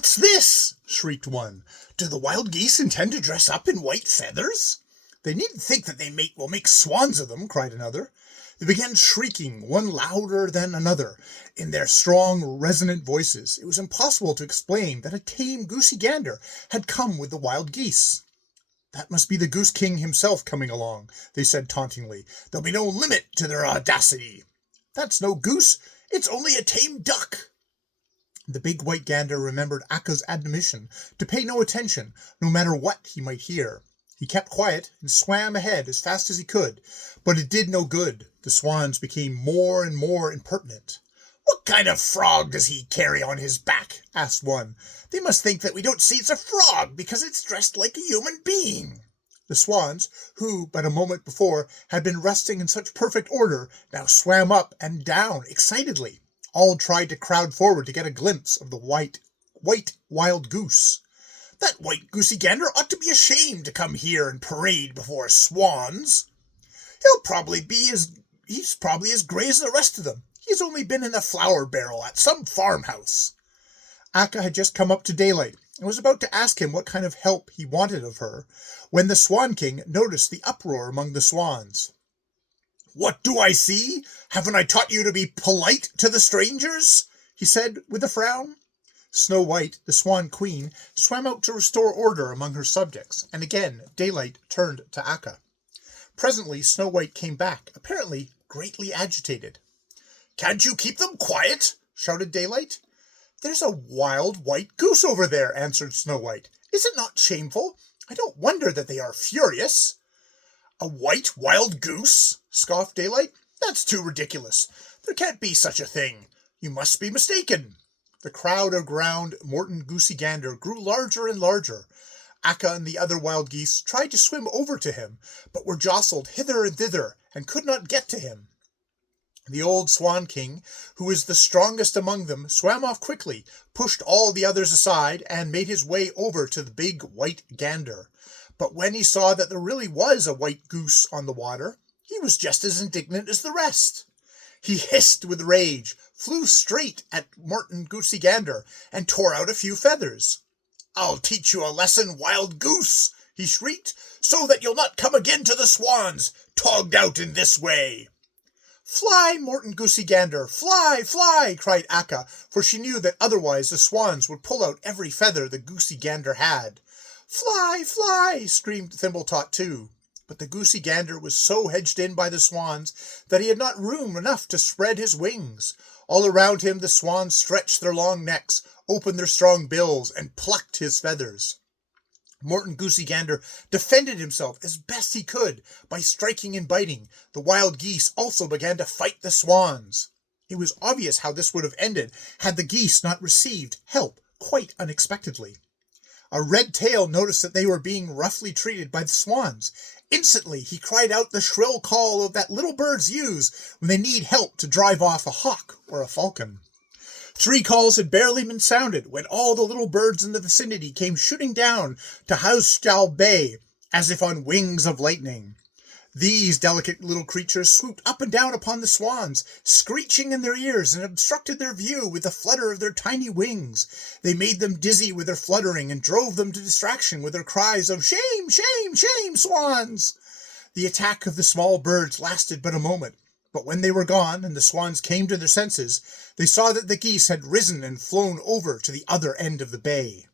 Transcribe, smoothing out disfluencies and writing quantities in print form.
"What's this?" shrieked one. "Do the wild geese intend to dress up in white feathers?" "They needn't think that they will make swans of them," cried another. They began shrieking, one louder than another, in their strong, resonant voices. It was impossible to explain that a tame goosey gander had come with the wild geese. "That must be the Goose King himself coming along," they said tauntingly. "There'll be no limit to their audacity." "That's no goose, it's only a tame duck." The big white gander remembered Akka's admonition to pay no attention, no matter what he might hear. He kept quiet and swam ahead as fast as he could, but it did no good. The swans became more and more impertinent. "What kind of frog does he carry on his back?" asked one. "They must think that we don't see it's a frog because it's dressed like a human being." The swans, who but a moment before had been resting in such perfect order, now swam up and down excitedly. All tried to crowd forward to get a glimpse of the white wild goose. "That white goosey gander ought to be ashamed to come here and parade before swans. He's probably as gray as the rest of them. He's only been in the flour barrel at some farmhouse." Akka had just come up to Daylight and was about to ask him what kind of help he wanted of her, when the Swan King noticed the uproar among the swans. "What do I see? Haven't I taught you to be polite to the strangers?" he said with a frown. Snow White, the Swan Queen, swam out to restore order among her subjects, and again Daylight turned to Akka. Presently Snow White came back, apparently greatly agitated. "Can't you keep them quiet?" shouted Daylight. "There's a wild white goose over there," answered Snow White. "Is it not shameful? I don't wonder that they are furious." "A white wild goose?" scoffed Daylight. "That's too ridiculous. There can't be such a thing. You must be mistaken." The crowd around Morton Goosey Gander grew larger and larger. Akka and the other wild geese tried to swim over to him, but were jostled hither and thither, and could not get to him. The old Swan King, who was the strongest among them, swam off quickly, pushed all the others aside, and made his way over to the big white gander. But when he saw that there really was a white goose on the water, he was just as indignant as the rest. He hissed with rage, flew straight at Morton Goosey Gander, and tore out a few feathers. "I'll teach you a lesson, wild goose," he shrieked, "so that you'll not come again to the swans, togged out in this way." "Fly, Morton Goosey Gander, fly, fly!" cried Akka, for she knew that otherwise the swans would pull out every feather the Goosey Gander had. "Fly, fly!" screamed Thimbletot too. But the Goosey Gander was so hedged in by the swans that he had not room enough to spread his wings. All around him the swans stretched their long necks, opened their strong bills, and plucked his feathers. Morton Goosey Gander defended himself as best he could by striking and biting. The wild geese also began to fight the swans. It was obvious how this would have ended had the geese not received help quite unexpectedly. A red tail noticed that they were being roughly treated by the swans. Instantly he cried out the shrill call that little birds use when they need help to drive off a hawk or a falcon. 3 calls had barely been sounded when all the little birds in the vicinity came shooting down to Housestall Bay, as if on wings of lightning. These delicate little creatures swooped up and down upon the swans, screeching in their ears, and obstructed their view with the flutter of their tiny wings. They made them dizzy with their fluttering, and drove them to distraction with their cries of "Shame, shame, shame, swans!" The attack of the small birds lasted but a moment, but when they were gone, and the swans came to their senses, they saw that the geese had risen and flown over to the other end of the bay.